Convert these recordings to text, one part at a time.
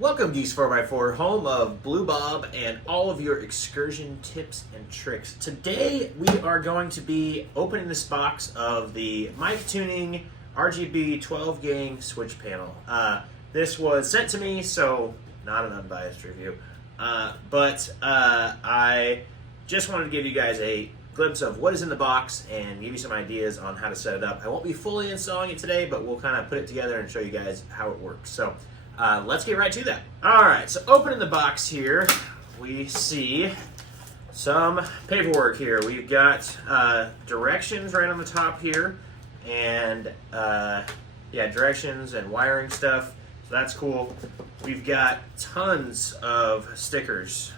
Welcome, Geeks 4x4, home of Blue Bob and all of your excursion tips and tricks. Today we are going to be opening this box of the MICTUNING RGB 12 gang switch panel. This was sent to me, so not an unbiased review, but I just wanted to give you guys a glimpse of what is in the box and give you some ideas on how to set it up. I won't be fully installing it today, but we'll kind of put it together and show you guys how it works. So let's get right to that. All right, so opening the box here, we see some paperwork here. We've got directions right on the top here, and yeah, directions and wiring stuff, so that's cool. We've got tons of stickers.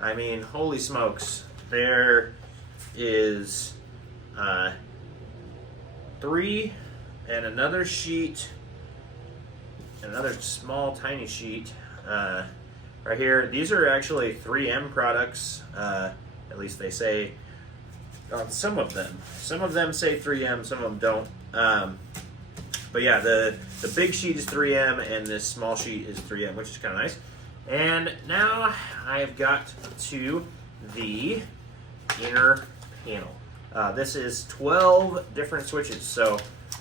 I mean, holy smokes, there is 3 and another sheet, another small tiny sheet right here. These are actually 3M products, at least they say on some of them. Some of them say 3M, some of them don't. But yeah, the big sheet is 3M and this small sheet is 3M, which is kind of nice. And now I've got to the inner panel. This is 12 different switches, so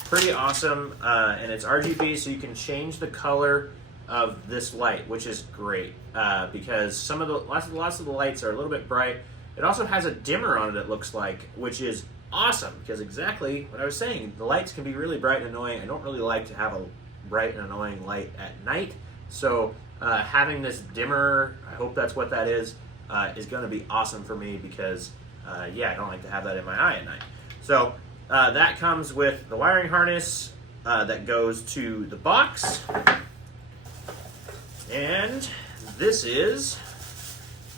pretty awesome, and it's RGB, so you can change the color of this light, which is great because lots of the lights are a little bit bright. It also has a dimmer on it, it looks like, which is awesome because exactly what I was saying. The lights can be really bright and annoying. I don't really like to have a bright and annoying light at night, so having this dimmer, I hope that's what that is going to be awesome for me because yeah, I don't like to have that in my eye at night. So that comes with the wiring harness that goes to the box, and this is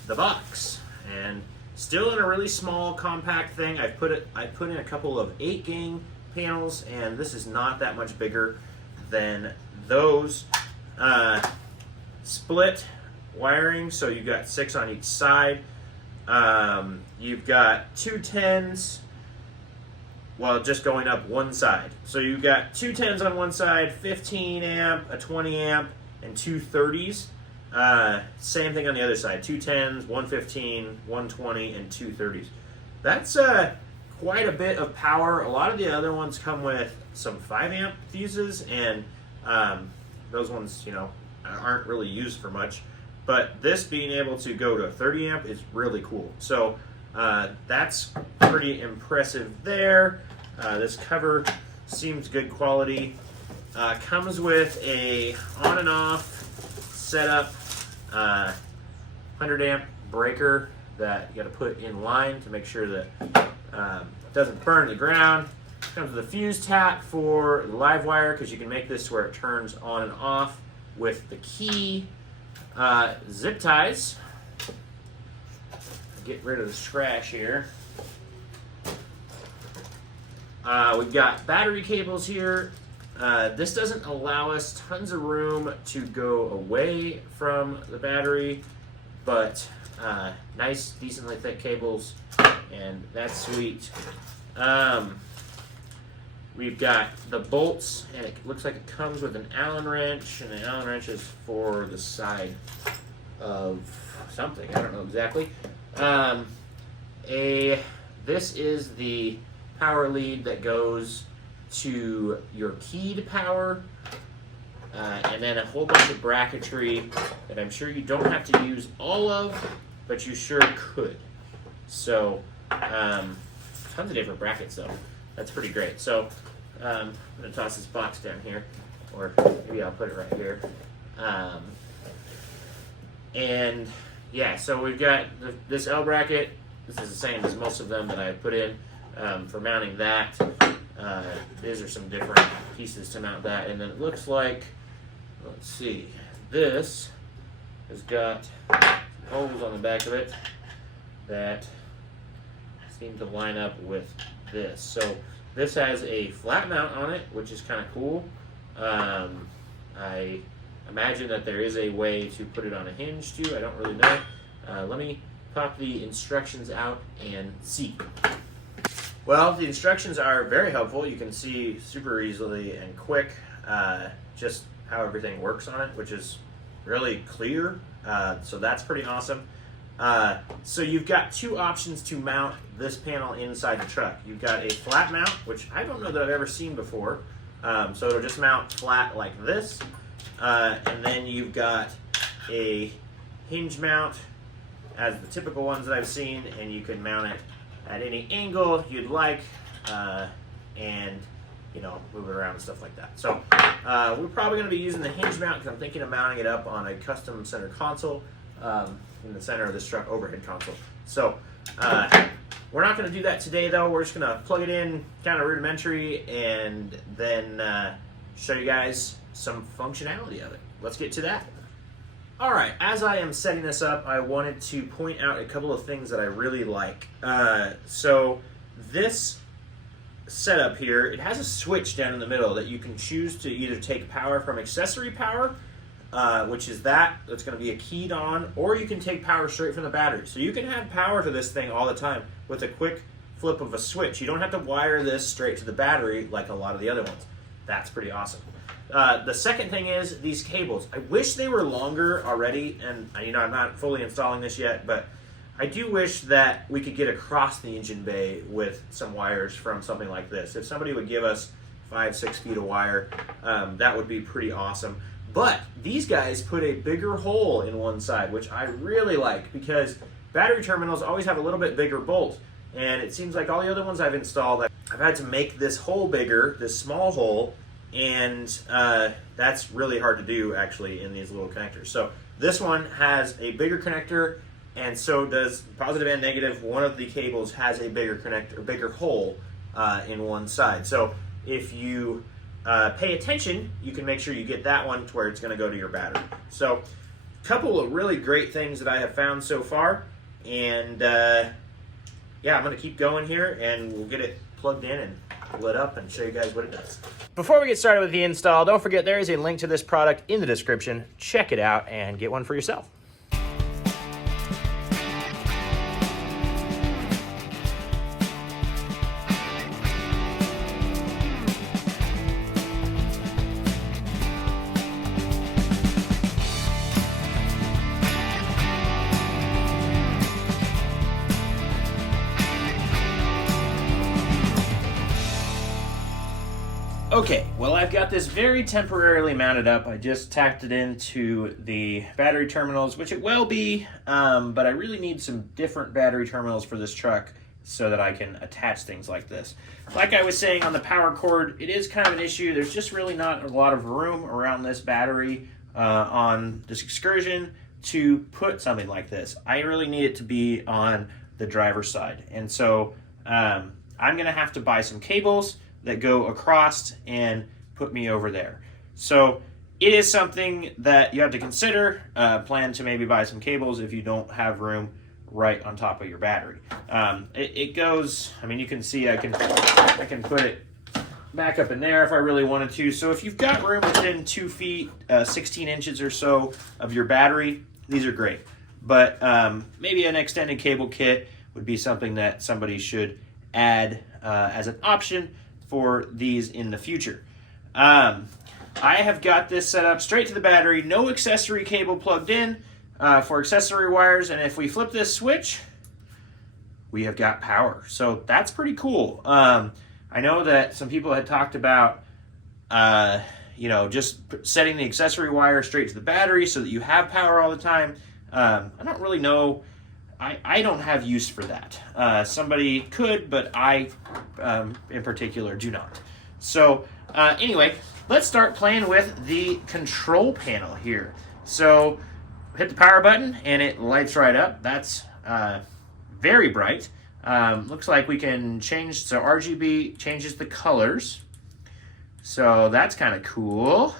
the box, and still in a really small compact thing. I put in a couple of 8 gang panels, and this is not that much bigger than those. Split wiring, so you've got 6 on each side. You've got 2 10s, well, just going up one side. So you've got 2 10s on one side, 15 amp, a 20 amp, and 2 30s. Same thing on the other side, 2 10s, 115, 120, and 2 30s. That's quite a bit of power. A lot of the other ones come with some 5 amp fuses, and those ones, you know, aren't really used for much. But this being able to go to 30 amp is really cool. So that's pretty impressive there. This cover seems good quality. Comes with a on and off setup 100 amp breaker that you got to put in line to make sure that it doesn't burn the ground. Comes with a fuse tap for the live wire because you can make this where it turns on and off with the key. Zip ties. Get rid of the scratch here. We've got battery cables here. This doesn't allow us tons of room to go away from the battery, but nice, decently thick cables, and that's sweet. We've got the bolts, and it looks like it comes with an Allen wrench, and the Allen wrench is for the side of something. I don't know exactly. This is the power lead that goes to your keyed power, and then a whole bunch of bracketry that I'm sure you don't have to use all of, but you sure could. So tons of different brackets though. That's pretty great. So I'm going to toss this box down here, or maybe I'll put it right here. And yeah, so we've got this L bracket. This is the same as most of them that I put in for mounting that. These are some different pieces to mount that. And then it looks like, let's see, this has got holes on the back of it that seem to line up with this. So this has a flat mount on it, which is kind of cool. I imagine that there is a way to put it on a hinge too. I don't really know. Let me pop the instructions out and see. Well, the instructions are very helpful. You can see super easily and quick just how everything works on it, which is really clear. So that's pretty awesome. So you've got two options to mount this panel inside the truck. You've got a flat mount, which I don't know that I've ever seen before. So it'll just mount flat like this. And then you've got a hinge mount as the typical ones that I've seen, and you can mount it at any angle you'd like, and move it around and stuff like that. So we're probably going to be using the hinge mount because I'm thinking of mounting it up on a custom center console in the center of this truck, overhead console. So we're not going to do that today, though. We're just going to plug it in kind of rudimentary and then show you guys some functionality of it. Let's get to that. All right, as I am setting this up, I wanted to point out a couple of things that I really like. So this setup here, it has a switch down in the middle that you can choose to either take power from accessory power, which is that's going to be a keyed on, or you can take power straight from the battery. So you can have power to this thing all the time with a quick flip of a switch. You don't have to wire this straight to the battery like a lot of the other ones. That's pretty awesome. The second thing is these cables. I wish they were longer already, and I'm not fully installing this yet, but I do wish that we could get across the engine bay with some wires from something like this. If somebody would give us 5-6 feet of wire, that would be pretty awesome. But these guys put a bigger hole in one side, which I really like, because battery terminals always have a little bit bigger bolt, and it seems like all the other ones I've installed, I've had to make this hole bigger, this small hole, and that's really hard to do actually in these little connectors. So this one has a bigger connector, and so does positive and negative. One of the cables has a bigger connector, bigger hole in one side. So if you pay attention, you can make sure you get that one to where it's going to go to your battery. So a couple of really great things that I have found so far, and yeah, I'm going to keep going here, and we'll get it plugged in and lit up and show you guys what it does. Before we get started with the install, don't forget there is a link to this product in the description. Check it out and get one for yourself. Okay, well, I've got this very temporarily mounted up. I just tacked it into the battery terminals, which it will be, but I really need some different battery terminals for this truck so that I can attach things like this. Like I was saying on the power cord, it is kind of an issue. There's just really not a lot of room around this battery on this Excursion to put something like this. I really need it to be on the driver's side. And so I'm going to have to buy some cables that go across and put me over there. So it is something that you have to consider. Plan to maybe buy some cables if you don't have room right on top of your battery. It goes, I mean, you can see I can put it back up in there if I really wanted to. So if you've got room within 2 feet, 16 inches or so of your battery, these are great. But maybe an extended cable kit would be something that somebody should add as an option for these in the future. I have got this set up straight to the battery, no accessory cable plugged in for accessory wires, and if we flip this switch, we have got power. So that's pretty cool. I know that some people had talked about just setting the accessory wire straight to the battery so that you have power all the time. I don't really know. I don't have use for that. Somebody could, but I, in particular, do not. So, anyway, let's start playing with the control panel here. So, hit the power button, and it lights right up. That's very bright. Looks like we can change, so RGB changes the colors. So, that's kind of cool.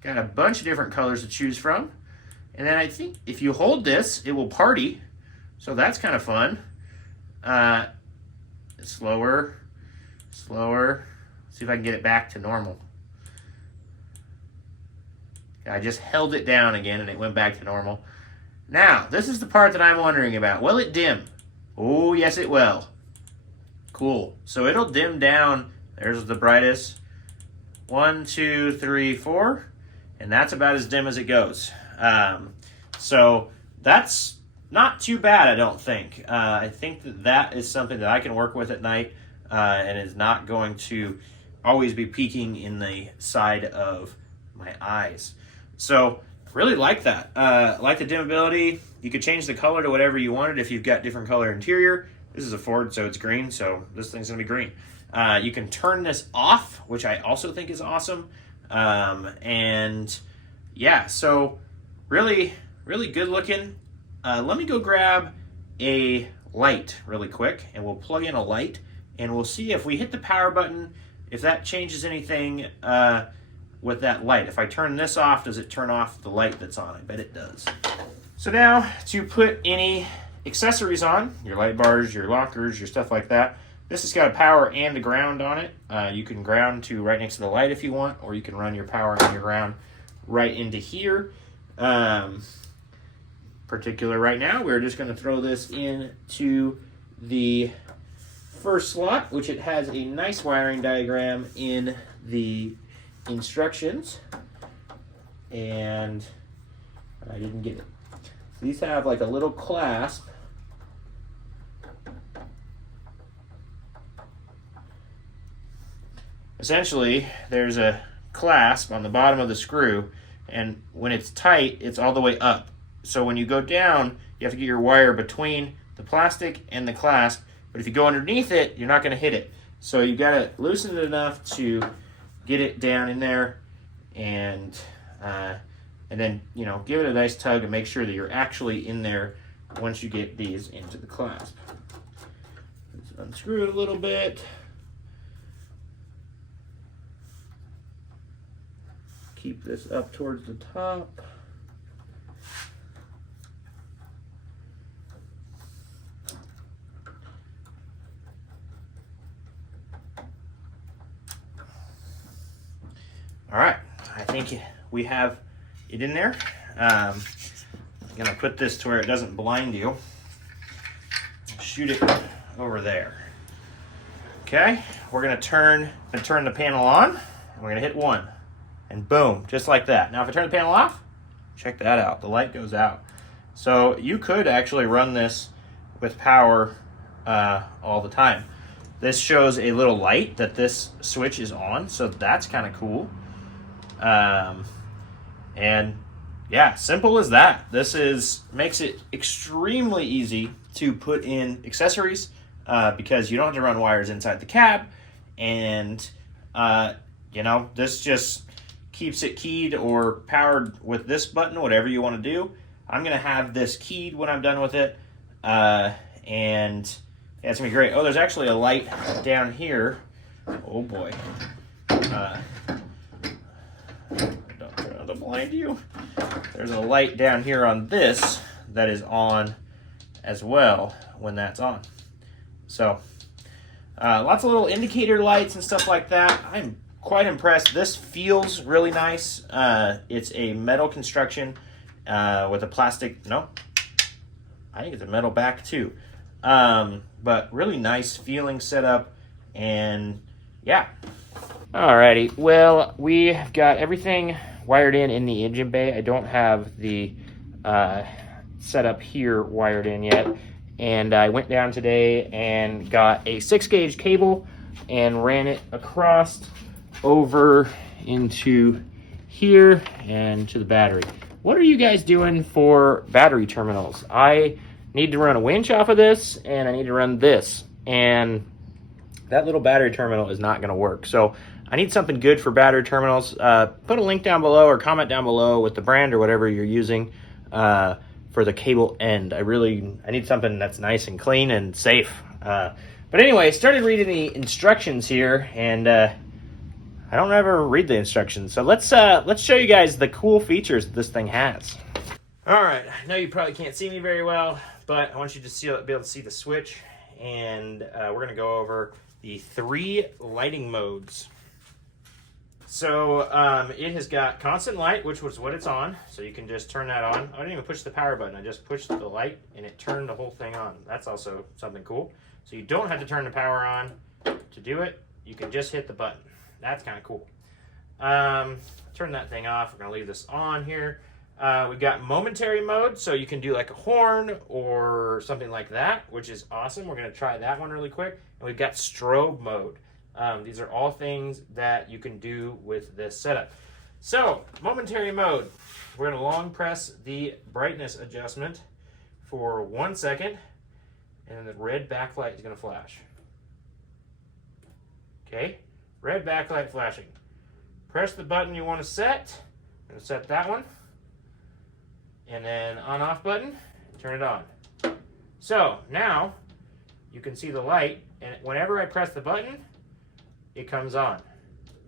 Got a bunch of different colors to choose from. And then I think if you hold this, it will party. So that's kind of fun. Slower. See if I can get it back to normal. I just held it down again and it went back to normal. Now, this is the part that I'm wondering about. Will it dim? Oh, yes it will. Cool. So it'll dim down. There's the brightest. 1, 2, 3, 4. and that's about as dim as it goes. So that's not too bad, I don't think. I think that is something that I can work with at night, and is not going to always be peeking in the side of my eyes. So really like that. Like the dimmability. You could change the color to whatever you wanted if you've got different color interior. This is a Ford, so it's green, so this thing's gonna be green. You can turn this off, which I also think is awesome. And yeah, so really, really good looking. Let me go grab a light really quick, and we'll plug in a light, and we'll see if we hit the power button, if that changes anything with that light. If I turn this off, does it turn off the light that's on? I bet it does. So now to put any accessories on, your light bars, your lockers, your stuff like that, this has got a power and a ground on it. You can ground to right next to the light if you want, or you can run your power and your ground right into here. Particular right now, we're just going to throw this into the first slot, which it has a nice wiring diagram in the instructions, and I didn't get it. These have like a little clasp. Essentially, there's a clasp on the bottom of the screw, and when it's tight, it's all the way up. So when you go down, you have to get your wire between the plastic and the clasp, but if you go underneath it, you're not going to hit it. So you got to loosen it enough to get it down in there, and then, you know, give it a nice tug and make sure that you're actually in there once you get these into the clasp. Let's unscrew it a little bit. Keep this up towards the top. All right, I think we have it in there. I'm gonna put this to where it doesn't blind you. Shoot it over there. Okay, we're gonna turn the panel on, and we're gonna hit 1, and boom, just like that. Now if I turn the panel off, check that out, the light goes out. So you could actually run this with power all the time. This shows a little light that this switch is on, so that's kind of cool. And yeah, simple as that. This makes it extremely easy to put in accessories, because you don't have to run wires inside the cab, and you know, this just keeps it keyed or powered with this button, whatever you want to do. I'm gonna have this keyed when I'm done with it, and yeah, it's gonna be great. Oh, there's actually a light down here. Oh boy. Don't try to blind you. There's a light down here on this that is on as well when that's on. So lots of little indicator lights and stuff like that. I'm quite impressed. This feels really nice. It's a metal construction with a plastic, no, I think it's a metal back too. But really nice feeling setup, and yeah. Alrighty, well, we've got everything wired in the engine bay. I don't have the setup here wired in yet, and I went down today and got a 6-gauge cable and ran it across over into here and to the battery. What are you guys doing for battery terminals? I need to run a winch off of this, and I need to run this, and that little battery terminal is not going to work. So I need something good for battery terminals. Put a link down below or comment down below with the brand or whatever you're using for the cable end. I need something that's nice and clean and safe. But anyway, started reading the instructions here, and I don't ever read the instructions. So let's show you guys the cool features this thing has. All right, I know you probably can't see me very well, but I want you to be able to see the switch, and we're gonna go over the 3 lighting modes. So it has got constant light, which was what it's on. So you can just turn that on. I didn't even push the power button. I just pushed the light and it turned the whole thing on. That's also something cool. So you don't have to turn the power on to do it. You can just hit the button. That's kind of cool. Turn that thing off. We're going to leave this on here. We've got momentary mode, so you can do like a horn or something like that, which is awesome. We're going to try that one really quick. And we've got strobe mode. These are all things that you can do with this setup. So, momentary mode. We're going to long press the brightness adjustment for 1 second, and then the red backlight is going to flash. Okay, red backlight flashing. Press the button you want to set. I'm going to set that one. And then on-off button, turn it on. So now you can see the light, and whenever I press the button, it comes on.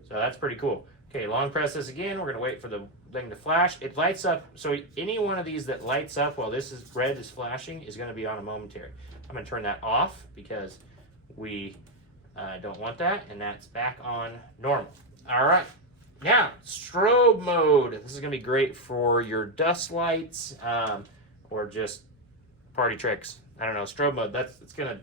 So that's pretty cool. Okay, long press this again. We're going to wait for the thing to flash. It lights up, so any one of these that lights up while this is red is flashing is going to be on a momentary. I'm going to turn that off because we don't want that, and that's back on normal. All right. Now, strobe mode. This is going to be great for your dust lights or just party tricks. I don't know, strobe mode. It's gonna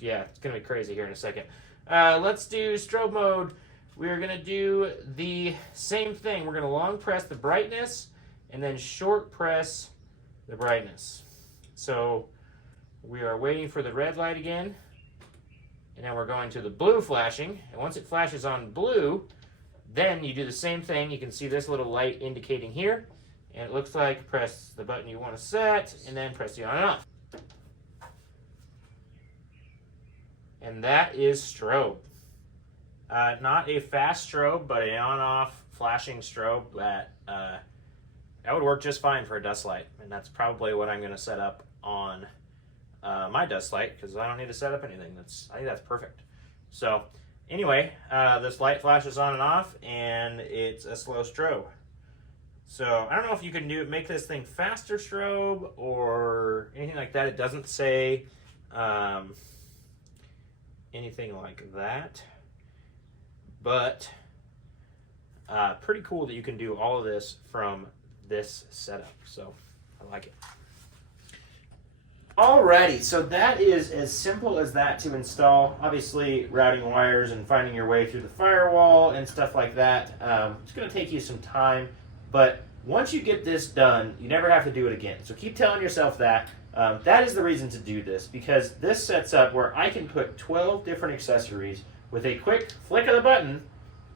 be crazy here in a second. Let's do strobe mode. We're going to do the same thing. We're going to long press the brightness and then short press the brightness. So we are waiting for the red light again, and then we're going to the blue flashing. And once it flashes on blue, then you do the same thing. You can see this little light indicating here, and it looks like press the button you want to set, and then press the on and off. And that is strobe. Not a fast strobe, but an on-off flashing strobe that would work just fine for a dust light. And that's probably what I'm going to set up on my dust light, because I don't need to set up anything. I think that's perfect. So anyway, this light flashes on and off, and it's a slow strobe. So I don't know if you can make this thing faster strobe or anything like that. It doesn't say anything like that. But pretty cool that you can do all of this from this setup. So I like it. Alrighty, so that is as simple as that to install. Obviously, routing wires and finding your way through the firewall and stuff like that. It's going to take you some time, but once you get this done, you never have to do it again. So keep telling yourself that. That is the reason to do this, because this sets up where I can put 12 different accessories. With a quick flick of the button,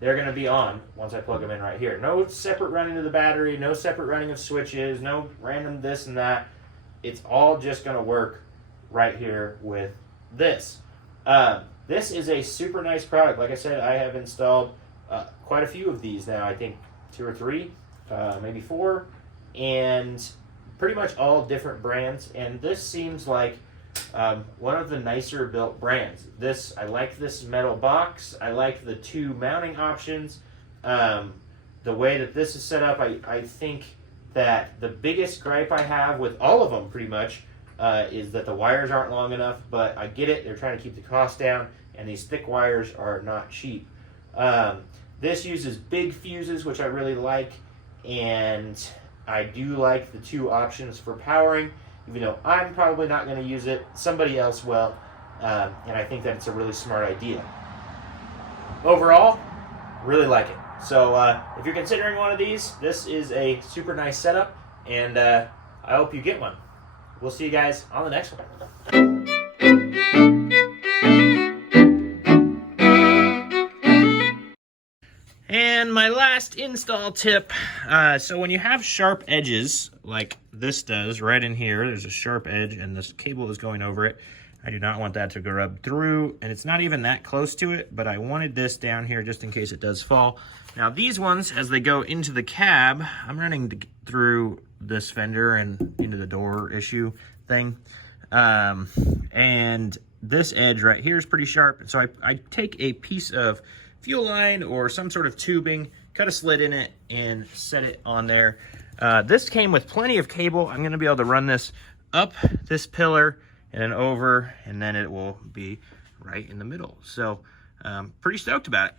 they're going to be on once I plug them in right here. No separate running of the battery, no separate running of switches, no random this and that. It's all just going to work right here with this. This is a super nice product. Like I said, I have installed quite a few of these now. I think 2 or 3, maybe 4, and pretty much all different brands. And this seems like one of the nicer built brands. I like this metal box. I like the 2 mounting options. The way that this is set up, I think that the biggest gripe I have with all of them pretty much is that the wires aren't long enough, but I get it. They're trying to keep the cost down, and these thick wires are not cheap. This uses big fuses, which I really like, and I do like the 2 options for powering. Even though I'm probably not going to use it, somebody else will, and I think that it's a really smart idea. Overall, really like it. So if you're considering one of these, this is a super nice setup, and I hope you get one. We'll see you guys on the next one. And my last install tip, so when you have sharp edges, like this does right in here, there's a sharp edge and this cable is going over it. I do not want that to go rub through, and it's not even that close to it, but I wanted this down here just in case it does fall. Now these ones, as they go into the cab, I'm running through this fender and into the door issue thing. And this edge right here is pretty sharp, so I take a piece of fuel line or some sort of tubing, cut a slit in it, and set it on there. This came with plenty of cable. I'm going to be able to run this up this pillar and then over, and then it will be right in the middle. So pretty stoked about it.